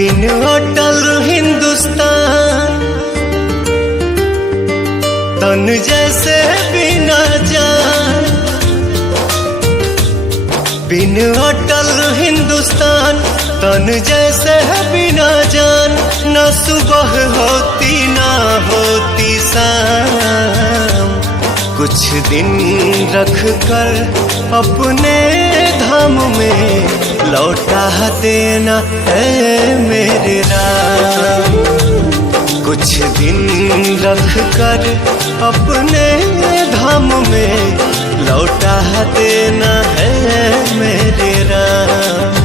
बिन अटल हिंदुस्तान तन जैसे बिना जान, बिन अटल हिंदुस्तान तन जैसे बिना जान। न सुबह होती ना होती शाम, कुछ दिन रख कर अपने धाम में लौटा देना है मेरे राम। कुछ दिन रख कर अपने धाम में लौटा देना है मेरे राम।